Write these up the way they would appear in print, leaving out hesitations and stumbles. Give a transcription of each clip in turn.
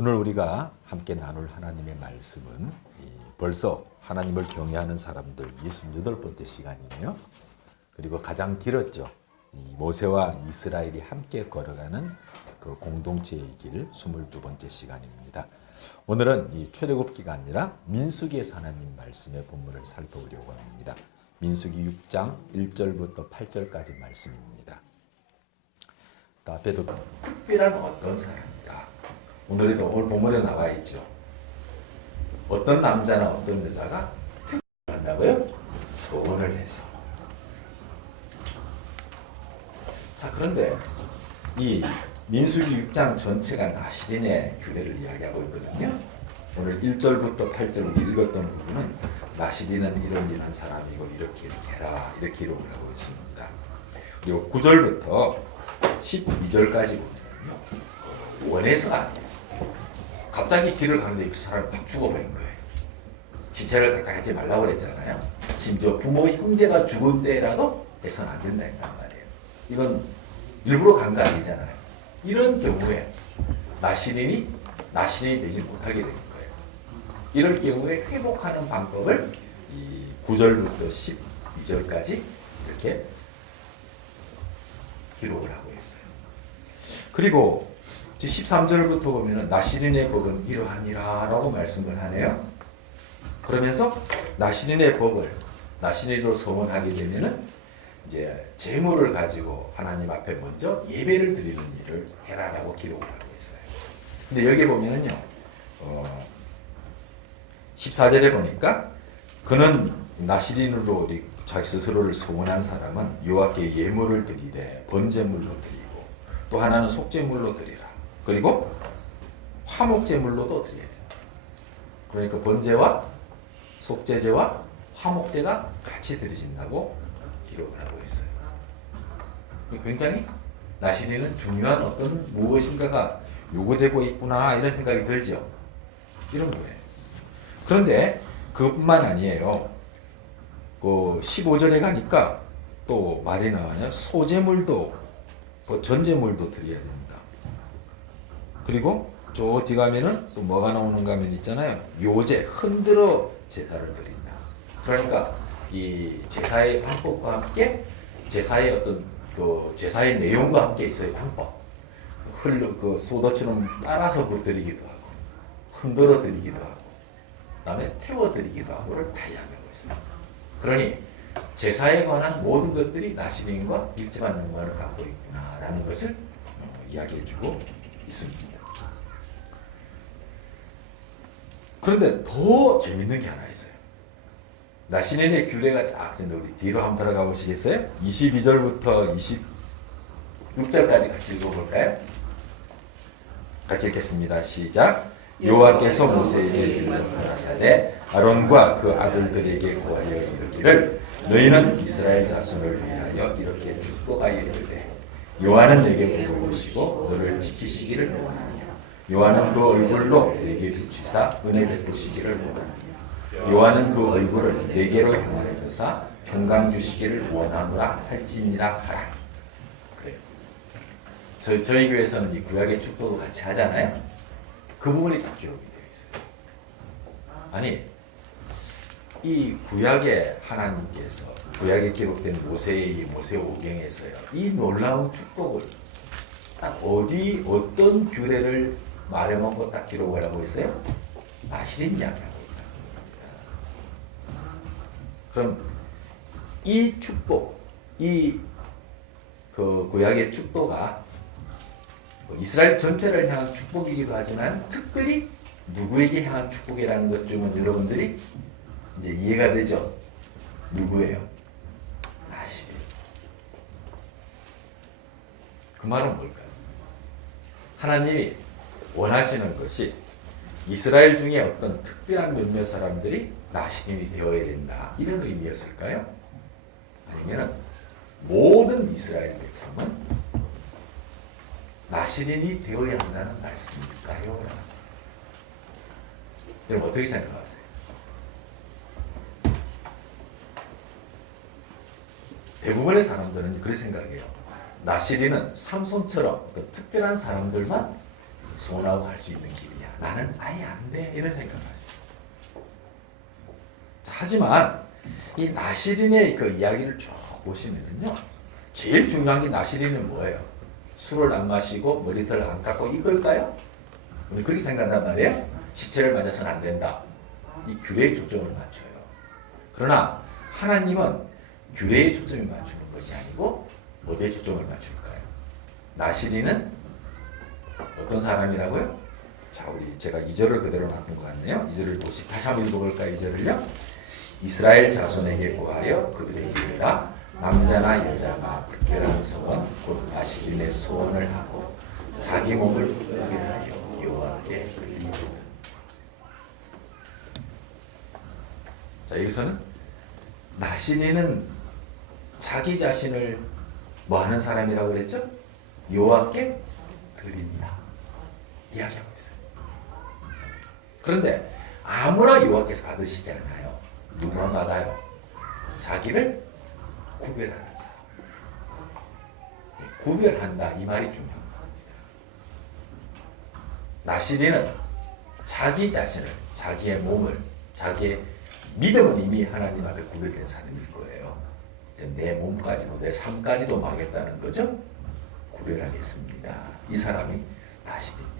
오늘 우리가 함께 나눌 하나님의 말씀은 벌써 하나님을 경외하는 사람들 68번째 시간이에요. 그리고 가장 길었죠. 모세와 이스라엘이 함께 걸어가는 그 공동체의 길 22번째 시간입니다. 오늘은 이 출애굽기가 아니라 민수기에서 하나님 말씀의 본문을 살펴보려고 합니다. 민수기 6장 1절부터 8절까지 말씀입니다. 앞에도 특별한 어떤 사람이다. 오늘에도 오늘 본문에 나와 있죠. 어떤 남자나 어떤 여자가 특별한다고요? 소원을 해서. 자, 그런데 이 민수기 6장 전체가 나시린의 규례를 이야기하고 있거든요. 오늘 1절부터 8절 읽었던 부분은 나시린은 이런 사람이고 이렇게 해라 이렇게 기록을 하고 있습니다. 그리고 9절부터 12절까지 보면요. 원해서가 아니에요. 갑자기 길을 가는데 그 사람이 팍 죽어버린 거예요. 지체를 가까이 하지 말라고 그랬잖아요. 심지어 부모 형제가 죽은 때라도 해서는 안 된다 했단 말이에요. 이건 일부러 간 거 아니잖아요. 이런 경우에 나시린이 되지 못하게 되는 거예요. 이럴 경우에 회복하는 방법을 이 9절부터 12절까지 이렇게 기록을 하고 있어요. 그리고 13절부터 보면은 나시린의 법은 이러하니라라고 말씀을 하네요. 그러면서 나시린의 법을 나시린으로 소원하게 되면은 이제 재물을 가지고 하나님 앞에 먼저 예배를 드리는 일을 해라라고 기록을 하고 있어요. 근데 여기 보면은요, 14절에 보니까 그는 나시린으로 자기 스스로를 소원한 사람은 여호와께 예물을 드리되 번제물로 드리고 또 하나는 속죄물로 드리라. 그리고 화목제물로도 드려야 돼요. 그러니까 번제와 속죄제와 화목제가 같이 드려진다고 기록을 하고 있어요. 굉장히 나시린은 중요한 어떤 무엇인가가 요구되고 있구나 이런 생각이 들죠. 이런 거예요. 그런데 그것뿐만 아니에요. 그 15절에 가니까 또 말이 나와요. 소제물도 전제물도 드려야 된다. 그리고 저 뒤 가면은 또 뭐가 나오는가 하면 있잖아요. 요제 흔들어 제사를 드린다. 그러니까 이 제사의 방법과 함께 제사의 어떤 그 제사의 내용과 함께 있어요. 방법. 그 소도처럼 따라서 드리기도 하고 흔들어 드리기도 하고 그다음에 태워 드리기도 하고를 다 이야기하고 있습니다. 그러니 제사에 관한 모든 것들이 나시린과 밀접한 연관을 갖고 있구나라는 것을 이야기해주고 있습니다. 그런데 더 재밌는 게 하나 있어요. 나시린의 규례가 쫙 있는데 우리 뒤로 한번 들어가 보시겠어요? 22절부터 26절까지 같이 읽어볼까요? 같이 읽겠습니다. 시작. 여호와께서 모세에게 가라사대 아론과 그 아들들에게 고하여 이르기를 너희는 이스라엘 자손을 위하여 이렇게 축복하여 이르되 여호와는 내게 복을 보시고 너를 지키시기를 원하노라. 여호와는 그 얼굴로 내게 비추사 은혜 베푸시기를 원하노라. 여호와는 그 얼굴을 내게로 향하여 드사 평강 주시기를 원하노라 할지니라 하라. 그래요. 저희 교회에서는 이 구약의 축복을 같이 하잖아요. 그 부분이 다 기록이 되어 있어요. 아니, 이 구약의 하나님께서 구약에 기록된 모세오경에서요. 이 놀라운 축복을 어떤 규례를 말해먹고 딱 기록을 하고 있어요? 나시린 이야기하고 있다. 그럼 이 축복, 그 구약의 축복가 이스라엘 전체를 향한 축복이기도 하지만 특별히 누구에게 향한 축복이라는 것 중은 여러분들이 이제 이해가 되죠? 누구예요? 나시린. 그 말은 뭘까요? 하나님이 원하시는 것이 이스라엘 중에 어떤 특별한 몇몇 사람들이 나시린이 되어야 된다. 이런 의미였을까요? 아니면 모든 이스라엘 백성은 나시린이 되어야 한다는 말씀일까요? 여러분 어떻게 생각하세요? 대부분의 사람들은 그렇게 생각해요. 나시린은 삼손처럼 그 특별한 사람들만 소원하고 갈 수 있는 길이야. 나는 아예 안 돼. 이런 생각을 하죠. 자, 하지만 이 나시린의 그 이야기를 쭉 보시면은요, 제일 중요한 게 나시린은 뭐예요? 술을 안 마시고 머리털을 안 깎고 이걸까요? 우리 그렇게 생각한단 말이에요. 시체를 만져서는 안 된다. 이 규례에 초점을 맞춰요. 그러나 하나님은 규례에 초점을 맞추는 것이 아니고 어디에 초점을 맞출까요? 나시린은 어떤 사람이라고요? 자, 우리 제가 2절을 그대로 놔둔 것 같네요. 2절을 다시 한번 읽어볼까요? 2절을요. 이스라엘 자손에게 구하여 그들에게 이르라. 남자나 여자가 특별한 소원 곧 나시린의 소원을 하고 자기 몸을 부드럽게 하여 여호와께 드리리라. 자, 여기서는 나시린은 자기 자신을 뭐 하는 사람이라고 그랬죠? 여호와께 드립니다. 이야기하고 있어요. 그런데 아무나 여호와께서 받으시지 않아요. 누구나 받아요. 자기를 구별하는 사람. 구별한다, 이 말이 중요한 겁니다. 나시린은 자기 자신을, 자기의 몸을, 자기의 믿음은 이미 하나님 앞에 구별된 사람일 거예요. 이제 내 몸까지도, 내 삶까지도 막겠다는 거죠. 구별하겠습니다. 이 사람이 나시린이에요.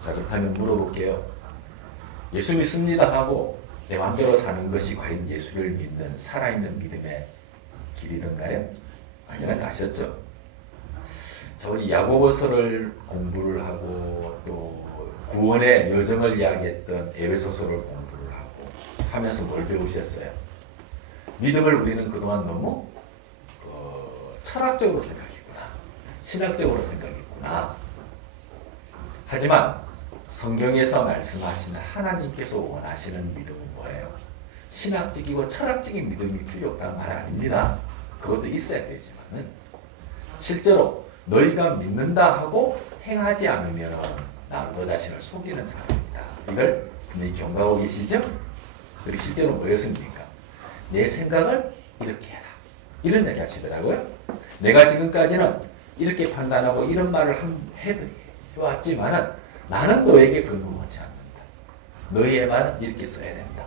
자, 그렇다면 물어볼게요. 예수 믿습니다 하고 내 마음대로 사는 것이 과연 예수를 믿는 살아있는 믿음의 길이던가요? 당연히 아셨죠? 자, 우리 야고보서를 공부를 하고 또 구원의 여정을 이야기했던 에베소서를 공부를 하고 하면서 뭘 배우셨어요? 믿음을 우리는 그동안 너무 철학적으로 생각했구나. 신학적으로 생각했구나. 하지만 성경에서 말씀하시는 하나님께서 원하시는 믿음은 뭐예요? 신학적이고 철학적인 믿음이 필요 없다는 말 아닙니다. 그것도 있어야 되지만은 실제로 너희가 믿는다 하고 행하지 않으면 나는 너 자신을 속이는 사람이다. 이걸 분명히 경고하고 계시죠? 그리고 실제로 뭐였습니까? 내 생각을 이렇게 해라. 이런 얘기 하시더라고요. 내가 지금까지는 이렇게 판단하고 이런 말을 해왔지만은 나는 너에게 근거하지 않는다. 너희의 말은 이렇게 써야 된다.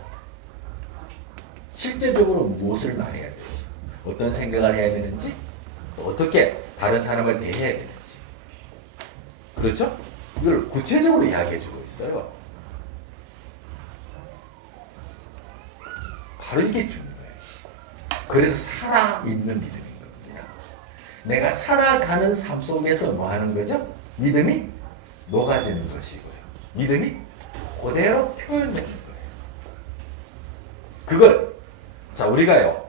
실제적으로 무엇을 말해야 되지? 어떤 생각을 해야 되는지? 어떻게 다른 사람을 대해야 되는지. 그렇죠? 이걸 구체적으로 이야기해주고 있어요. 바로 이게 중요해요. 그래서 살아있는 믿음인 겁니다. 내가 살아가는 삶 속에서 뭐 하는 거죠? 믿음이 녹아지는 것이고요. 믿음이 그대로 표현되는 거예요. 그걸 자 우리가요.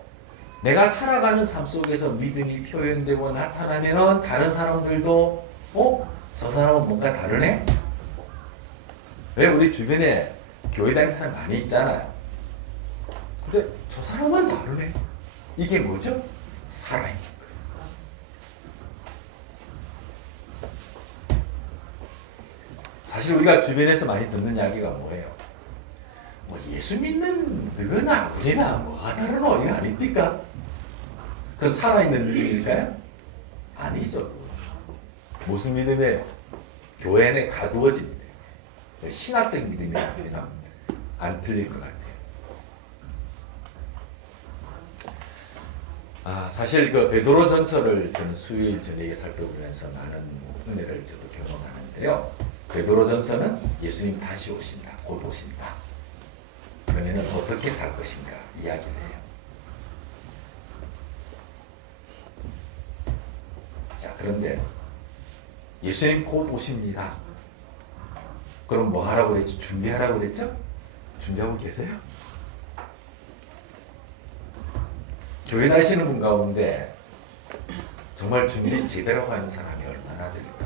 내가 살아가는 삶 속에서 믿음이 표현되고 나타나면 다른 사람들도 저 사람은 뭔가 다르네? 왜 우리 주변에 교회 다니는 사람 많이 있잖아요. 근데 저 사람은 다르네. 이게 뭐죠? 살아있는 거예요. 사실 우리가 주변에서 많이 듣는 이야기가 뭐예요? 뭐 예수 믿는 너나 우리나 뭐가 다르노? 이거 아닙니까? 그건 살아있는 믿음일까요? 아니죠. 무슨 믿음이에요? 교회 안에 가두어진 믿음. 신학적 믿음이라면 안 틀릴 것 같아요. 사실 그 베드로 전서를 저는 수요일 저녁에 살펴보면서 많은 은혜를 저도 경험하는데요. 베드로 전서는 예수님 다시 오신다, 곧 오신다. 그러면 어떻게 살 것인가 이야기를 해요. 자, 그런데 예수님 곧 오십니다. 그럼 뭐 하라고 그랬죠? 준비하라고 그랬죠? 준비하고 계세요? 교회 다니시는 분 가운데 정말 준비 제대로 하는 사람이 얼마나 될까?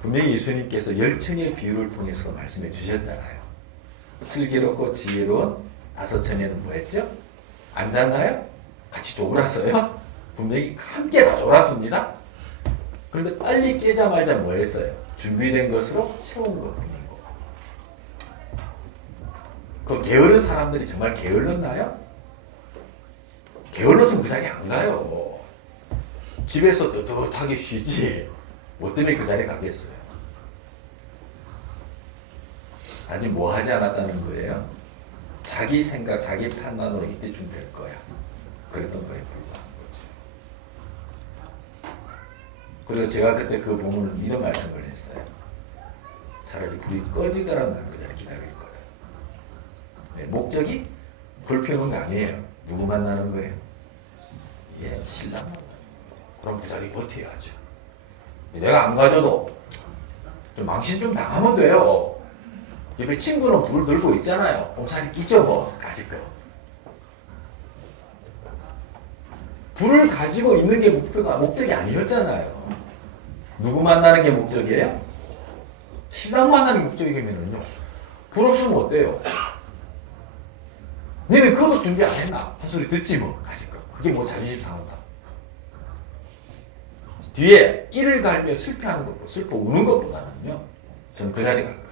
분명히 예수님께서 열처녀의 비유를 통해서 말씀해 주셨잖아요. 슬기롭고 지혜로운 5처녀는 뭐 했죠? 안 잤나요? 같이 졸았어요? 분명히 함께 다 졸았습니다. 그런데 빨리 깨자마자 뭐 했어요? 준비된 것으로 채운 것뿐이고. 그 게으른 사람들이 정말 게을렀나요? 게을러서 그 자리에 안 가요. 집에서 떳떳하게 쉬지 뭐 때문에 그 자리에 가겠어요. 아직 뭐 하지 않았다는 거예요. 자기 생각, 자기 판단으로 이때쯤 될 거야. 그랬던 거에 불과한 거죠. 그리고 제가 그때 그 본문을 이런 말씀을 했어요. 차라리 불이 꺼지더라도 난 그 자리에 기다릴 거다. 네, 목적이 불 피우는 거 아니에요. 누구 만나는 거예요? 예, 신랑 만나는 거예요. 그럼 그 자리 버텨야죠. 내가 안 가져도 좀 망신 좀 당하면 돼요. 옆에 친구는 불 들고 있잖아요. 옹살이 끼죠 뭐 가질 거. 불을 가지고 있는 게 목적이 아니었잖아요. 누구 만나는 게 목적이에요? 신랑 만나는 게 목적이면은요. 불 없으면 어때요? 너네 그것도 준비 안 했나? 한 소리 듣지 뭐 가질 거. 그게 뭐 자존심 상한다. 뒤에 이를 갈며 슬퍼하는 것보다 슬퍼 우는 것보다는요. 저는 그 자리 갈 거예요.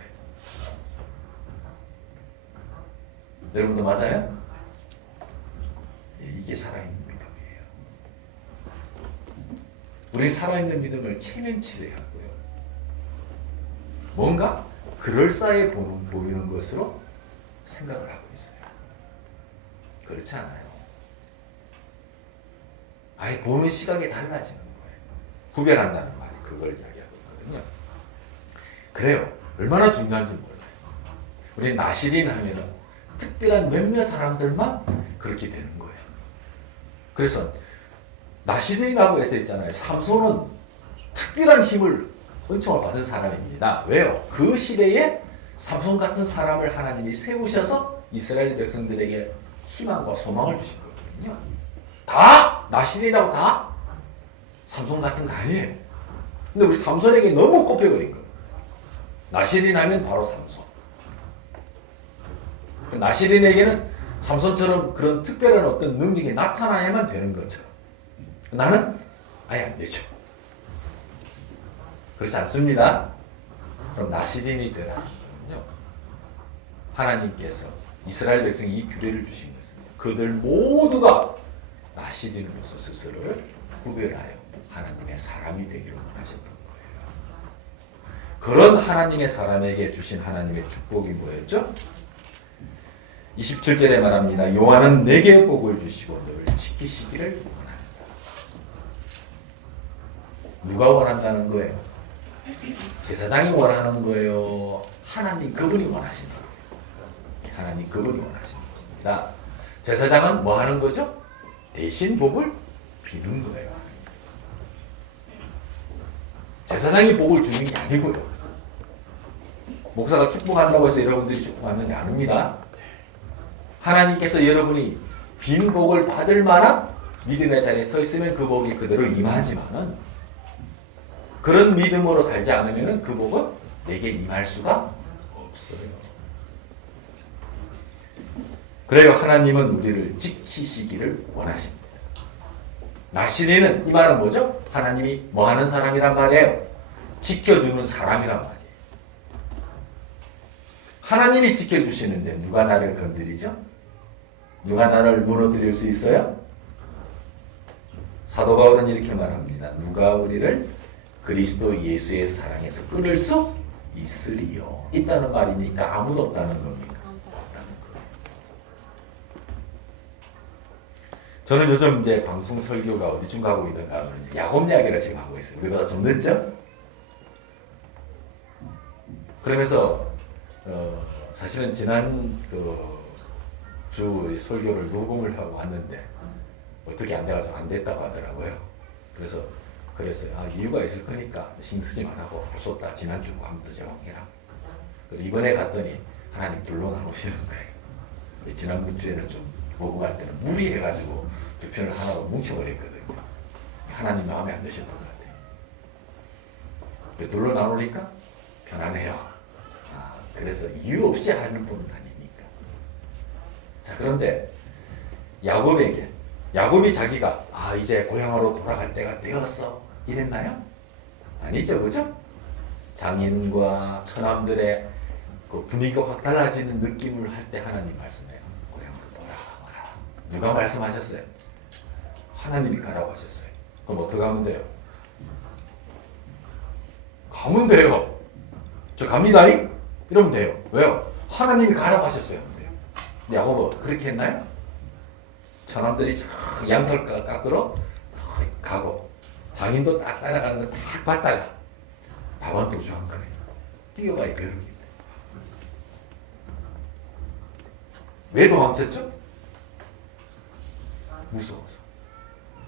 여러분도 맞아요? 예, 이게 살아있는 믿음이에요. 우리 살아있는 믿음을 체면치레 하고요. 뭔가 그럴싸해 보이는 것으로 생각을 하고 있어요. 그렇지 않아요. 아예 보는 시각이 달라지는 거예요. 구별한다는 말이 그걸 이야기하고 있거든요. 그래요. 얼마나 중요한지 몰라요. 우리 나시린 하면은 특별한 몇몇 사람들만 그렇게 되는 거예요. 그래서 나시린이라고 해서 있잖아요. 삼손은 특별한 힘을 은총을 받은 사람입니다. 왜요? 그 시대에 삼손 같은 사람을 하나님이 세우셔서 이스라엘 백성들에게 희망과 소망을 주신 거거든요. 다 나시린이라고 다 삼손 같은 거 아니에요. 근데 우리 삼손에게 너무 꼽혀버린 거예요. 나시린 하면 바로 삼손. 나시린에게는 삼손처럼 그런 특별한 어떤 능력이 나타나야만 되는 것처럼 나는 아예 안 되죠. 그렇지 않습니다. 그럼 나시린이 되라는 거는요. 하나님께서 이스라엘 백성에 이 규례를 주신 것입니다. 그들 모두가 나시린으로서 스스로를 구별하여 하나님의 사람이 되기를 원하셨던 거예요. 그런 하나님의 사람에게 주신 하나님의 축복이 뭐였죠? 27절에 말합니다. 여호와는 내게 복을 주시고 너를 지키시기를 원합니다. 누가 원한다는 거예요? 제사장이 원하는 거예요? 하나님 그분이 원하시는 거예요. 하나님 그분이 원하시는 겁니다. 제사장은 뭐 하는 거죠? 대신 복을 비는 거예요. 제사장이 복을 주는 게 아니고요. 목사가 축복한다고 해서 여러분들이 축복받는 게 아닙니다. 하나님께서 여러분이 빈 복을 받을 만한 믿음의 자리에 서 있으면 그 복이 그대로 임하지만은 그런 믿음으로 살지 않으면 그 복은 내게 임할 수가 없어요. 그래요. 하나님은 우리를 지키시기를 원하십니다. 나시린은 이 말은 뭐죠? 하나님이 뭐 하는 사람이란 말이에요? 지켜주는 사람이란 말이에요. 하나님이 지켜주시는데 누가 나를 건드리죠? 누가 나를 무너뜨릴 수 있어요? 사도 바울은 이렇게 말합니다. 누가 우리를 그리스도 예수의 사랑에서 끊을 수 있으리요. 있다는 말이니까 아무도 없다는 겁니까? 없다는 거예요. 저는 요즘 이제 방송 설교가 어디쯤 가고 있는가 하면 야곱 이야기를 지금 하고 있어요. 우리보다 좀 늦죠? 그러면서 사실은 지난 주 설교를 녹음을 하고 왔는데 어떻게 안 돼가지고 안 됐다고 하더라고요. 그래서 그랬어요. 이유가 있을 거니까 신경 쓰지 말라고 할 수 없다. 지난주 거 한번 더 제공해라. 이번에 갔더니 하나님 둘로 나누시는 거예요. 지난번 주에는 좀 녹음할 때는 무리해가지고 두 편을 하나로 뭉쳐버렸거든요. 하나님 마음에 안 드셨던 것 같아요. 둘로 나누니까 편안해요. 그래서 이유 없이 하는 분은 아니니까. 자, 그런데 야곱이 자기가 이제 고향으로 돌아갈 때가 되었어 이랬나요? 아니죠, 그죠? 장인과 처남들의 그 분위기가 확 달라지는 느낌을 할 때 하나님 말씀해요. 고향으로 돌아가라. 누가 말씀하셨어요? 하나님이 가라고 하셨어요. 그럼 어떻게 하면 돼요? 가면 돼요. 저 갑니다잉? 이러면 돼요. 왜요? 하나님이 가라고 하셨어요. 돼요. 근데 야고보 그렇게 했나요? 처남들이 양털 깎으러 가고 장인도 딱 따라가는 거 딱 봤다가 밥은 도주한 거예요. 뛰어가야 벼룩이. 왜 도망쳤죠? 무서워서.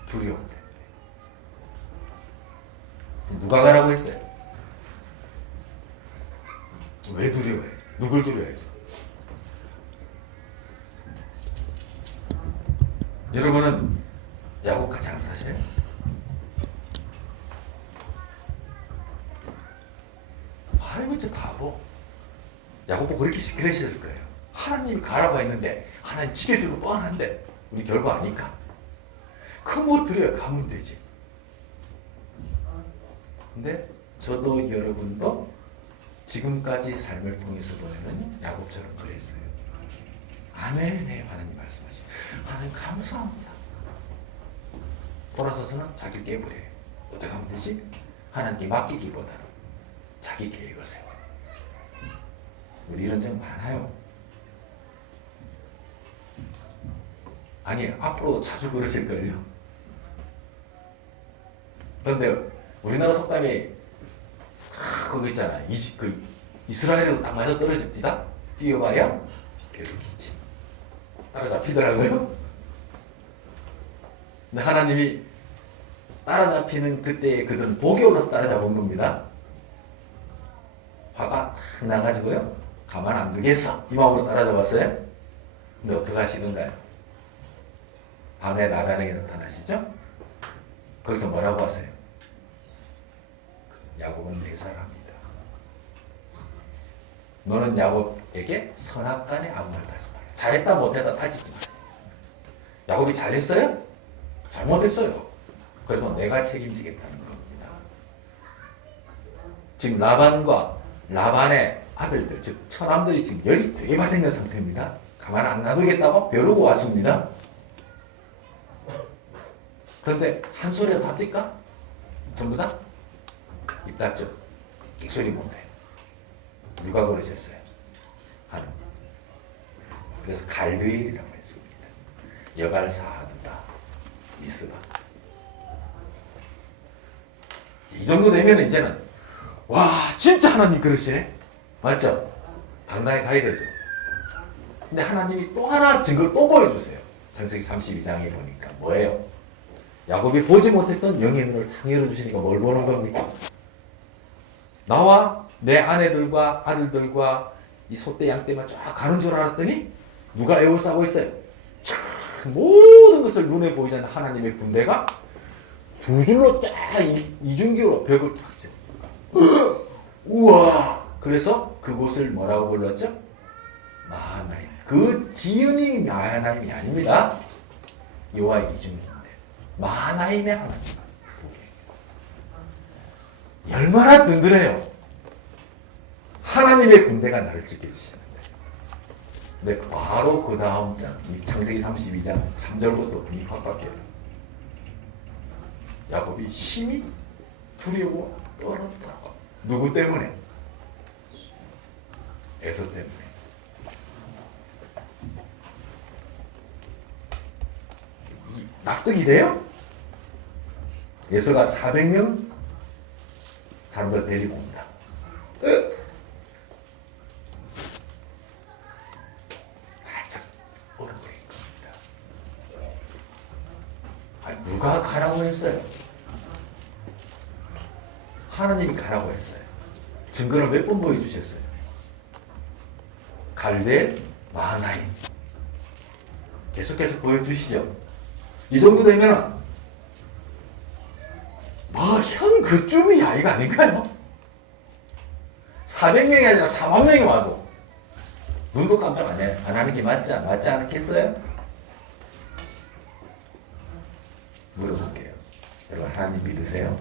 두려움 때문에. 누가 가라고 했어요? 왜 두려워해? 누굴 두려워해? 여러분은 야곱과 장사하세요? 아이고 저 바보. 야곱도 그렇게 그러셨을 거예요. 하나님이 가라고 했는데 하나님 지켜주는 뻔한데 우리 결과 아니까. 그뭐 두려워 가면 되지. 근데 저도 여러분도 지금까지 삶을 통해서 보면 야곱처럼 그랬어요. 아멘이에요. 하나님 말씀하시. 하나님 감사합니다. 돌아서서는 자기 깨부려요. 어떻게 하면 되지? 하나님께 맡기기보다는 자기 계획을 세워요. 우리 이런 점 많아요. 아니 앞으로 자주 그러실걸요. 그런데 우리나라 속담에 그거 있잖아. 이스라엘에도 딱 맞아 떨어집디다. 뛰어봐야 벼룩이지. 따라잡히더라고요. 근데 하나님이 따라잡히는 그때의 그들은 복이 올라서 따라잡은 겁니다. 화가 탁 나가지고요. 가만 안 두겠어. 이 마음으로 따라잡았어요. 근데 어떻게 하시던가요? 밤에 라반에게 나타나시죠? 거기서 뭐라고 하세요? 야곱은 내 사람이다. 너는 야곱에게 선악간에 아무 말도 하지 마라. 잘했다 못했다 따지지 마라. 야곱이 잘했어요? 잘못했어요. 그래도 내가 책임지겠다는 겁니다. 지금 라반의 아들들, 즉 처남들이 지금 열이 되게 받은 상태입니다. 가만 안 놔두겠다고 벼르고 왔습니다. 그런데 한 소리를 답니까? 전부 다? 입 닫죠. 끽소리 못해요. 누가 그러셨어요? 하나님. 그래서 갈드엘이라고 했습니다. 여갈사하두다 미스바. 이 정도 되면 이제는 와 진짜 하나님 그러시네. 맞죠? 당당히 가야 되죠. 근데 하나님이 또 하나 증거를 또 보여주세요. 창세기 32장에 보니까 뭐예요? 야곱이 보지 못했던 영의 눈을 탁 열어주시니까 뭘 보는 겁니까? 나와 내 아내들과 아들들과 이 소떼 양떼만 쫙 가는 줄 알았더니 누가 에워싸고 있어요? 쫙 모든 것을 눈에 보이지 않는 하나님의 군대가 두 줄로 쫙 이중기로 벽을 탁 세워. 우와! 그래서 그곳을 뭐라고 불렀죠? 마하나임. 그 지은이 마하나임이 아닙니다. 여호와의 이중기인데 마하나임의 하나님. 얼마나 든든해요. 하나님의 군대가 나를 지켜주시는데. 근데 바로 그 다음 장, 창세기 32장 3절부터 분이 확 바뀌어요. 야곱이 심히 두려워 떨었다. 누구 때문에? 에서 때문에. 납득이 돼요? 에서가 400명 사람들 데리고 옵니다. 바짝 얼어버린 겁니다. 누가 가라고 했어요? 하나님이 가라고 했어요. 증거를 몇 번 보여주셨어요? 갈대, 마하나임. 계속해서 보여주시죠. 이 정도 되면 형 그쯤이 아이가 아닌가요? 400명이 아니라 4만 명이 와도 눈도 깜짝 안 하는 게 맞지 않겠어요? 물어볼게요. 여러분 하나님 믿으세요?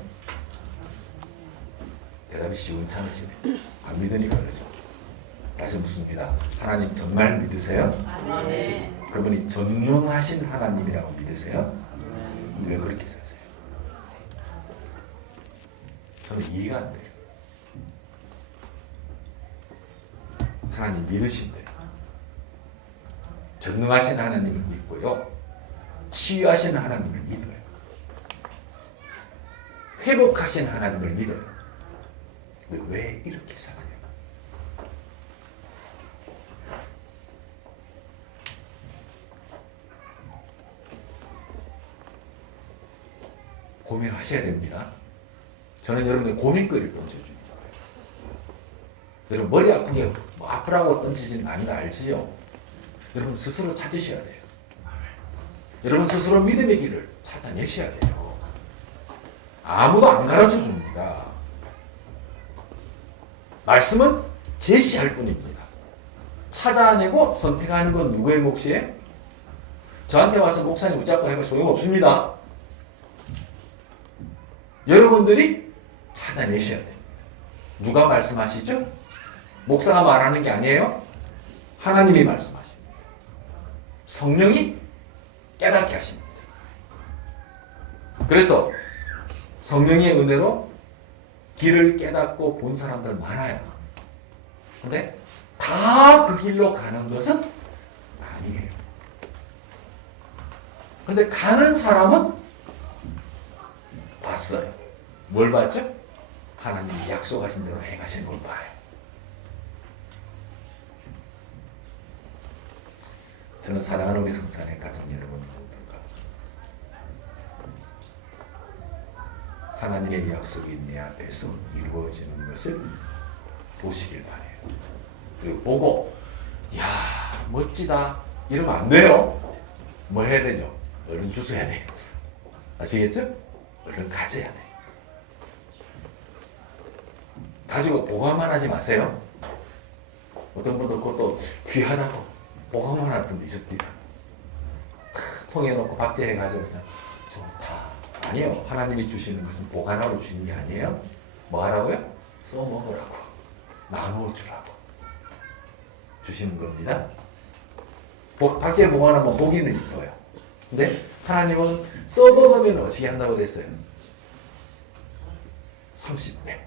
대답이 시원찮으시네. 안 믿으니까 그러죠. 다시 묻습니다. 하나님 정말 믿으세요? 아멘. 그분이 전능하신 하나님이라고 믿으세요? 왜 그렇게 사세요? 저는 이해가 안 돼요. 하나님 믿으신대요. 전능하신 하나님을 믿고요. 치유하신 하나님을 믿어요. 회복하신 하나님을 믿어요. 왜 이렇게 사세요? 고민하셔야 됩니다. 저는 여러분들 고민거리를 던져줍니다. 여러분 머리 아프게 뭐 아프라고 던지지는 않는 거 알지요? 여러분 스스로 찾으셔야 돼요. 여러분 스스로 믿음의 길을 찾아내셔야 돼요. 아무도 안 가르쳐 줍니다. 말씀은 제시할 뿐입니다. 찾아내고 선택하는 건 누구의 몫이에요? 저한테 와서 목사님 붙잡고 해봐 소용없습니다. 여러분들이 찾아내셔야 됩니다. 누가 말씀하시죠? 목사가 말하는 게 아니에요. 하나님이 말씀하십니다. 성령이 깨닫게 하십니다. 그래서 성령의 은혜로 길을 깨닫고 본 사람들 많아요. 근데 다 그 길로 가는 것은 아니에요. 근데 가는 사람은 봤어요. 뭘 봤죠? 하나님이 약속하신 대로 행하신 걸 봐요. 저는 사랑하는 우리 성산의 가족 여러분들과 하나님의 약속이 내 앞에서 이루어지는 것을 보시길 바래요. 그리고 보고 야 멋지다 이러면 안 돼요. 뭐 해야 되죠? 얼른 주소해야 돼요. 아시겠죠? 얼른 가져야 돼요. 가지고 보관만 하지 마세요. 어떤 분들 그것도 귀하다고 보관만 하는 분도 있습니다. 통에 넣고 박제해가지고 좋다. 아니요. 하나님이 주시는 것은 보관하러 주시는 게 아니에요. 뭐 하라고요? 써먹으라고. 나누어 주라고. 주시는 겁니다. 박제 보관하면 복이는 있어요. 근데 하나님은 써먹으면 어떻게 한다고 그랬어요? 30배,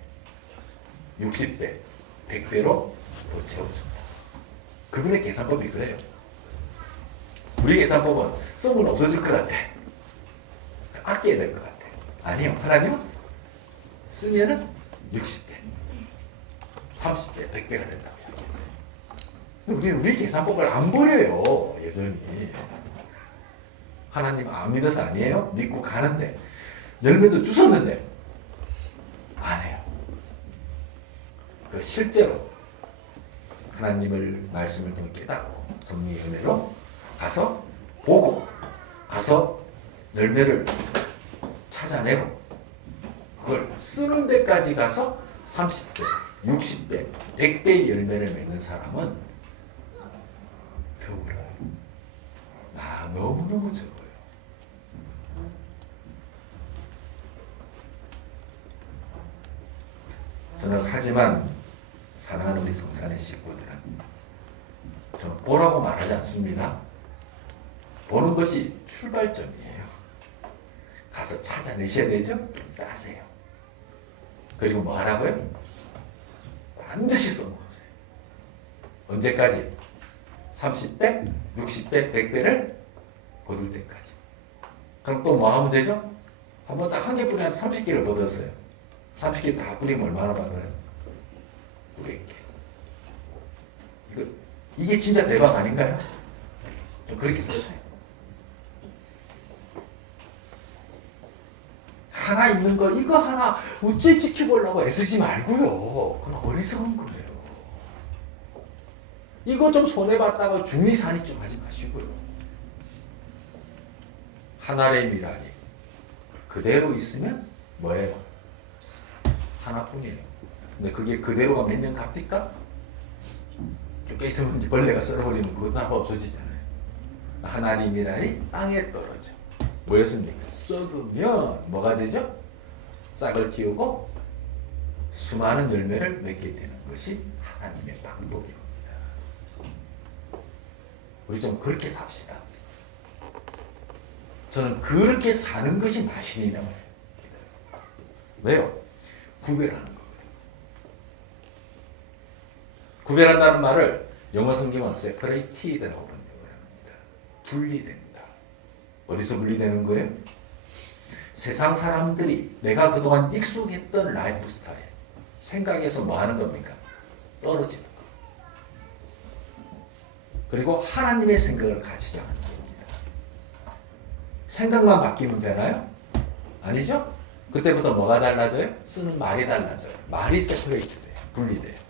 60배, 100배로 더 채워준다. 그분의 계산법이 그래요. 우리 계산법은 쓰면 없어질 것 같아. 아껴야 될 것 같아. 아니요. 하나님은 쓰면은 60배, 30배, 100배가 된다고 이야기했어요. 우리는 우리 계산법을 안 버려요. 여전히. 하나님 안 믿어서 아니에요. 믿고 가는데 열매도 주셨는데 안 해요. 그 실제로 하나님을 말씀을 통해 깨닫고 성령의 은혜로 가서 보고 가서 열매를 찾아내고 그걸 쓰는 데까지 가서 30배, 60배, 100배의 열매를 맺는 사람은 드물어요. 너무너무 적어요. 저는 하지만 사랑하는 우리 성산의 식구들은 저는 보라고 말하지 않습니다. 보는 것이 출발점이에요. 가서 찾아내셔야 되죠? 따세요. 그리고 뭐 하라고요? 반드시 써먹으세요. 언제까지? 30배, 60배, 100배를 거둘 때까지. 그럼 또 뭐 하면 되죠? 한번 한 개 뿌리면 30개를 거뒀어요. 30개 다 뿌리면 얼마나 받아요? 900개. 이게 진짜 대박 아닌가요? 좀 그렇게 써주세요. 하나 있는 거 이거 하나 어째 지켜보려고 애쓰지 말고요. 그건 어리석은 거예요. 이거 좀 손해봤다가 중리산이 좀 하지 마시고요. 하나의 미랄이 그대로 있으면 뭐예요? 하나뿐이에요. 근데 그게 그대로가 몇 년 갑니까? 쭉 있으면 이제 벌레가 썰어버리면 그것도 하나 없어지잖아요. 하나의 미랄이 땅에 떨어져. 뭐였습니까? 썩으면 뭐가 되죠? 싹을 틔우고 수많은 열매를 맺게 되는 것이 하나님의 방법입니다. 우리 좀 그렇게 삽시다. 저는 그렇게 사는 것이 마신이라고 해요. 왜요? 구별하는 거거든요. 구별한다는 말을 영어 성경은 separated라고 합니다. 분리된다. 어디서 분리되는 거예요? 세상 사람들이 내가 그동안 익숙했던 라이프 스타일, 생각에서 뭐 하는 겁니까? 떨어지는 거. 그리고 하나님의 생각을 가지지 않는 겁니다. 생각만 바뀌면 되나요? 아니죠? 그때부터 뭐가 달라져요? 쓰는 말이 달라져요. 말이 세퍼레이트 돼요. 분리돼요.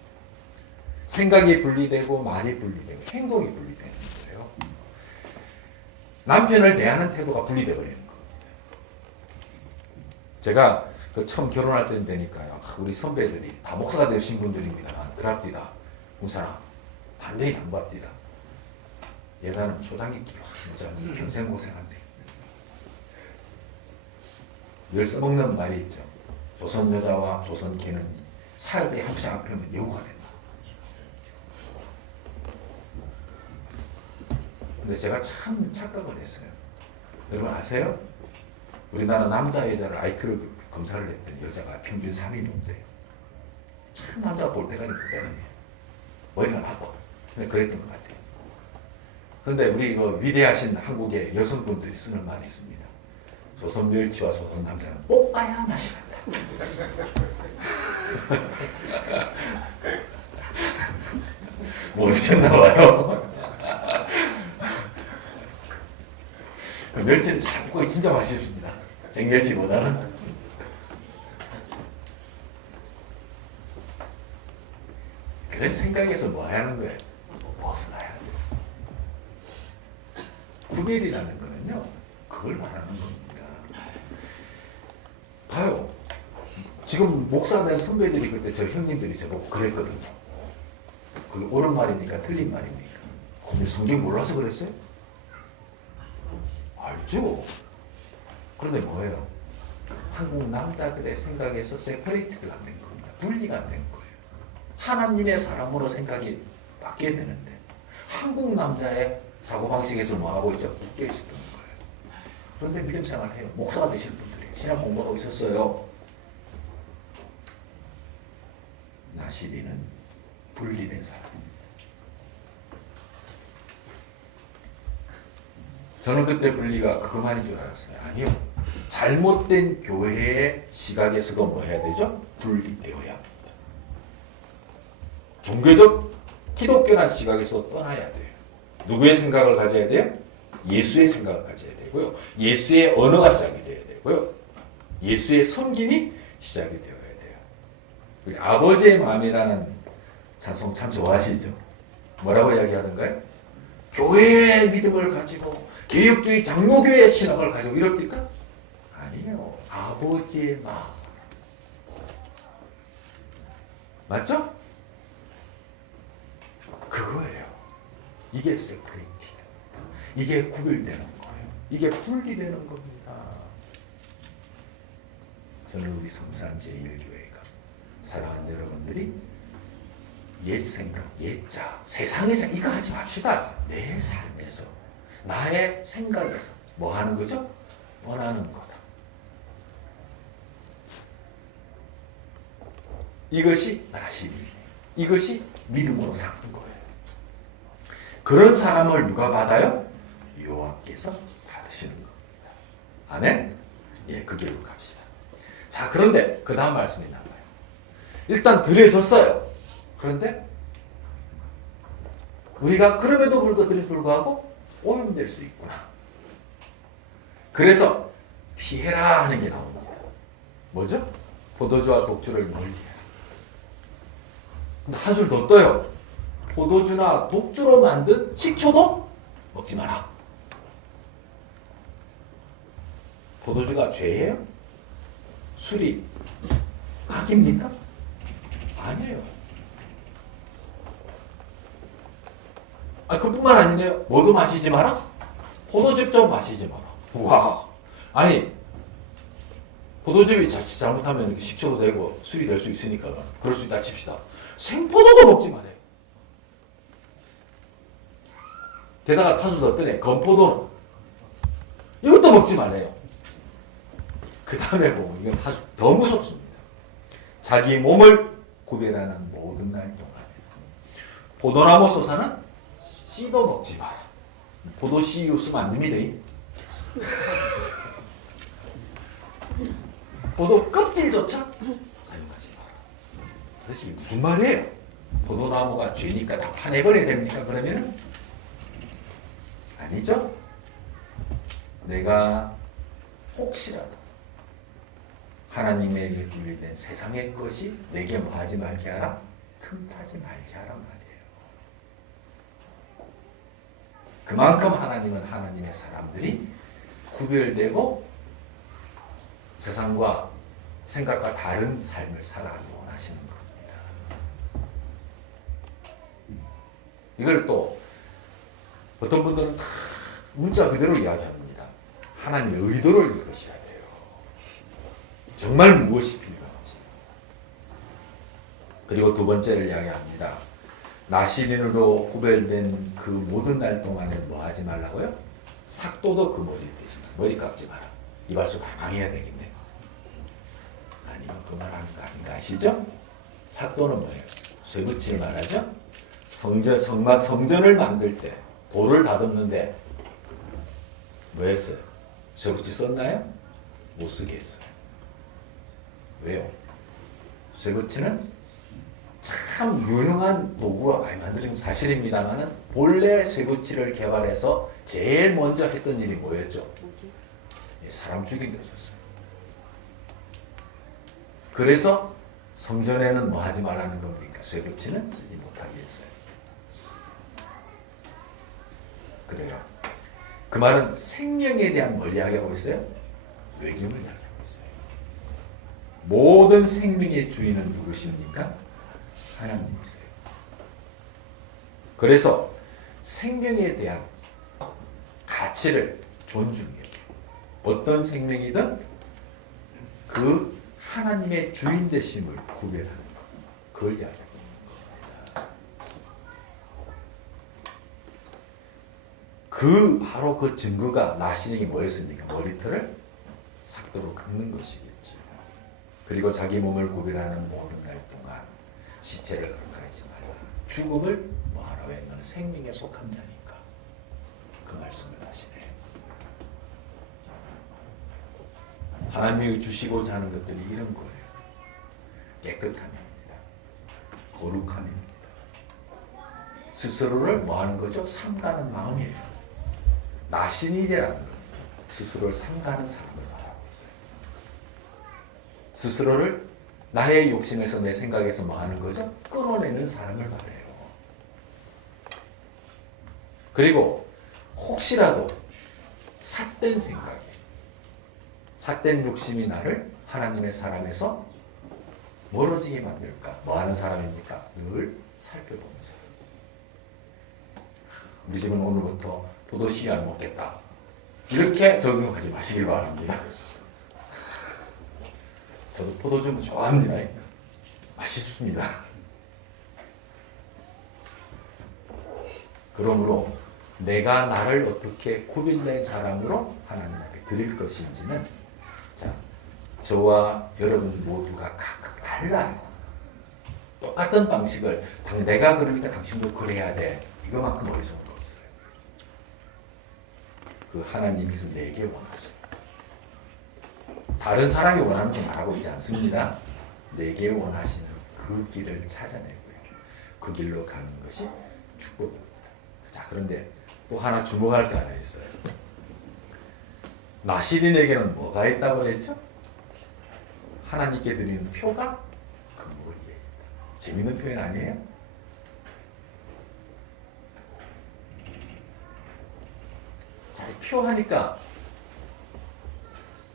생각이 분리되고 말이 분리되고 행동이 분리되는 거예요. 남편을 대하는 태도가 분리되어 버리는 겁니다. 제가 처음 결혼할 때는 되니까요. 우리 선배들이 다 목사가 되신 분들입니다. 그랍디다. 우사람 단단히 양보합디다. 예단은 초단기 기와 평생 고생한대. 늘 써먹는 말이 있죠. 조선 여자와 조선 기는 사업의 협상 앞에는 여우가 된다. 근데 제가 참 착각을 했어요. 여러분 아세요? 우리나라 남자 여자를 IQ를 검사를 했더니 여자가 평균 3이 넘대요. 참 남자가 볼 때가 있거든요. 머리가 나빠. 근데 그랬던 것 같아요. 그런데 우리 위대하신 한국의 여성분들이 쓰는 말이 있습니다. 조선 멸치와 조선 남자는 볶아야 맛이 난다. 모르셨나 봐요. 그 멸치는 잘 볶아 진짜 맛있습니다. 생멸치보다는. 그런 생각에서 뭐 하는 거예요? 벗어나야 돼요. 구별이라는 거는요, 그걸 말하는 겁니다. 봐요. 지금 목사 된 선배들이 그때 저 형님들이 저보고 그랬거든요. 그게 옳은 말입니까? 틀린 말입니까? 근데 성경 몰라서 그랬어요? 알죠. 그런데 뭐예요? 한국 남자들의 생각에서 세퍼레이트가 안 된 겁니다. 분리가 안 된 거예요. 하나님의 사람으로 생각이 바뀌어야 되는데 한국 남자의 사고방식에서 뭐하고 있죠? 묶여 있었던 거예요. 그런데 믿음 생활해요. 목사가 되실 분들이 신학 공부하고 있었어요. 나시리는 분리된 사람입니다. 저는 그때 분리가 그것만인 줄 알았어요. 아니요. 잘못된 교회의 시각에서도 뭐 해야 되죠? 분리되어야 합니다. 종교적 기독교란 시각에서 떠나야 돼요. 누구의 생각을 가져야 돼요? 예수의 생각을 가져야 되고요. 예수의 언어가 시작이 되어야 되고요. 예수의 섬김이 시작이 되어야 돼요. 우리 아버지의 마음이라는 찬송 참 좋아하시죠? 뭐라고 이야기하던가요? 교회의 믿음을 가지고 개혁주의 장로교의 신앙을 가지고 이럽니까? 아니에요. 아버지의 마음. 맞죠? 그거예요. 이게 세퍼레이트. 이게 구별되는 거예요. 이게 분리되는 겁니다. 저는 우리 성산 제1교회가 사랑하는 여러분들이 옛 생각, 옛자, 세상의 생각 이거 하지 맙시다. 내 삶에서 나의 생각에서 뭐 하는 거죠? 원하는 거다. 이것이 나시리. 이것이 믿음으로 사는 거예요. 그런 사람을 누가 받아요? 여호와께서 받으시는 겁니다. 아멘? 예, 그 길로 갑시다. 자, 그런데 그 다음 말씀이 나와요. 일단 드려졌어요. 그런데 우리가 그럼에도 불구하고 오염될 수 있구나. 그래서 피해라 하는 게 나옵니다. 뭐죠? 포도주와 독주를 멀리해라. 근데 한 술 더 떠요. 포도주나 독주로 만든 식초도 먹지 마라. 포도주가 죄예요? 술이 악입니까? 아니에요. 그뿐만 아니네요. 뭐도 마시지 마라? 포도즙도 마시지 마라. 와, 아니 포도즙이 자칫 잘못하면 식초도 되고 술이 될 수 있으니까 그럴 수 있다 칩시다. 생포도도 먹지 말아요. 게다가 타수도 어떠네. 건포도는 이것도 먹지 말아요. 그 다음에 보면 이건 아주 더 무섭습니다. 자기 몸을 구별하는 모든 날 동안에 포도나무 솟아는 씨도 먹지 마라. 포도 씨 us으면 안 됩니다. 포도 껍질조차 사용하지 마라. 그것이 무슨 말이에요? 포도나무가 죄니까 다 파내버려야 됩니까? 그러면은 아니죠. 내가 혹시라도 하나님에게 분리된 세상의 것이 내게 뭐 하지 말게 하라? 틈타지 말게 하란 말이에요. 그만큼 하나님은 하나님의 사람들이 구별되고 세상과 생각과 다른 삶을 살아가기 원하시는 겁니다. 이걸 또 어떤 분들은 다 문자 그대로 이야기합니다. 하나님의 의도를 읽으셔야 돼요. 정말 무엇이 필요한지. 그리고 두 번째를 이야기합니다. 나시린으로 구별된 그 모든 날 동안에 뭐 하지 말라고요? 삭도도 그 머리에 대지 마. 머리 깎지 마라. 이발소 방해해야 되겠네. 아니면 그 말하는 거 아닌가 아시죠? 삭도는 뭐예요? 쇠붙이 말하죠? 성전을 만들 때 돌을 다듬는데 뭐 했어요? 쇠붙이 썼나요? 못 쓰게 했어요. 왜요? 쇠붙이는 참 유용한 도구가 많이 만들어진 사실입니다만은 본래 쇠붙이를 개발해서 제일 먼저 했던 일이 뭐였죠? 사람 죽이는 거였어요. 그래서 성전에는 뭐 하지 말라는 겁니까? 쇠붙이는 쓰지 못하게 했어요. 그래요. 그 말은 생명에 대한 뭘 이야기하고 있어요? 외김을 이야기하고 있어요. 모든 생명의 주인은 누구십니까? 하나님이세요. 그래서 생명에 대한 가치를 존중해요. 어떤 생명이든 그 하나님의 주인 되심을 구별하는 것. 그걸 이야기합니다. 바로 그 증거가 나시린이 뭐였습니까? 머리털을 삭도로 깎는 것이겠죠. 그리고 자기 몸을 구별하는 모든 날 동안 시체를 거룩하지 말라. 죽음을 뭐하라? 왜? 너는 생명에 속한 자니까. 그 말씀을 하시네. 하나님이 주시고자 하는 것들이 이런 거예요. 깨끗함입니다. 거룩함입니다. 스스로를 뭐 하는 거죠? 삼가는 마음이에요. 나신이라는 건 스스로를 삼가는 사람을 말하고 있어요. 스스로를 나의 욕심에서 내 생각에서 뭐 하는 거죠? 끌어내는 사람을 말해요. 그리고 혹시라도 삿된 생각이, 삿된 욕심이 나를 하나님의 사람에서 멀어지게 만들까? 뭐 하는 사람입니까? 늘 살펴보는 사람. 우리 집은 오늘부터 포도씨 안 먹겠다. 이렇게 적응하지 마시길 바랍니다. 저도 포도주 좋아합니다. 맛있습니다. 그러므로 내가 나를 어떻게 구별된 사람으로 하나님 앞에 드릴 것인지는 자, 저와 여러분 모두가 각각 달라요. 똑같은 방식을 내가 그러니까 당신도 그래야 돼. 이거만큼 어리석은 거 없어요. 그 하나님께서 내게 원하셔요. 다른 사람이 원하는 거 말하고 있지 않습니다. 내게 원하시는 그 길을 찾아내고요. 그 길로 가는 것이 축복입니다. 자, 그런데 또 하나 주목할 게 하나 있어요. 나시린에게는 뭐가 있다고 그랬죠? 하나님께 드리는 표가 그 머리에. 재밌는 표현 아니에요? 자, 표 하니까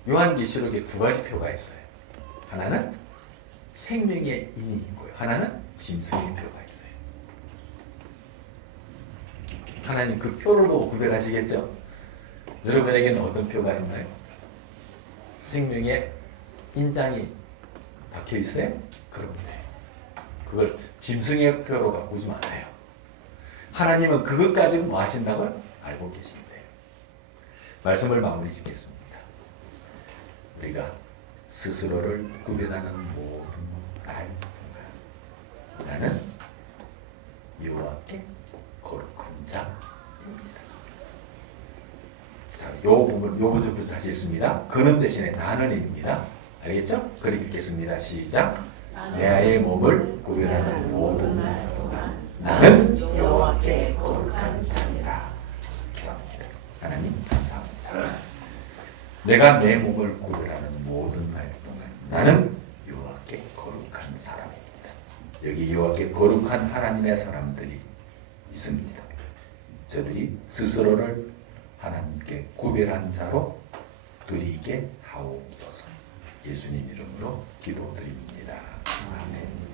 요한계시록에 두 가지 표가 있어요. 하나는 생명의 인이고요. 하나는 짐승의 표가 있어요. 하나님 그 표를 보고 구별하시겠죠? 여러분에게는 어떤 표가 있나요? 생명의 인장이 박혀 있어요? 그러면 돼요. 그걸 짐승의 표로 바꾸지 말아요. 하나님은 그것 가지고 뭐 하신다고요? 알고 계신대요. 말씀을 마무리 짓겠습니다. 우리가 스스로를 구별하는 모든 날 동안 나는 여호와 요 부분부터 다시 읽습니다. 그는 대신에 나는입니다. 알겠죠? 그렇게 읽겠습니다. 시작. 내 아이의 몸을 구별하는 모든 날 동안 나는 여호와께 거룩한 자니라. 기도합니다. 하나님 감사합니다. 내가 내 몸을 구별하는 모든 날 동안 나는 여호와께 거룩한 사람입니다. 여기 여호와께 거룩한 하나님의 사람들이 있습니다. 저들이 스스로를 하나님께 구별한 자로 드리게 하옵소서. 예수님 이름으로 기도드립니다. 아멘.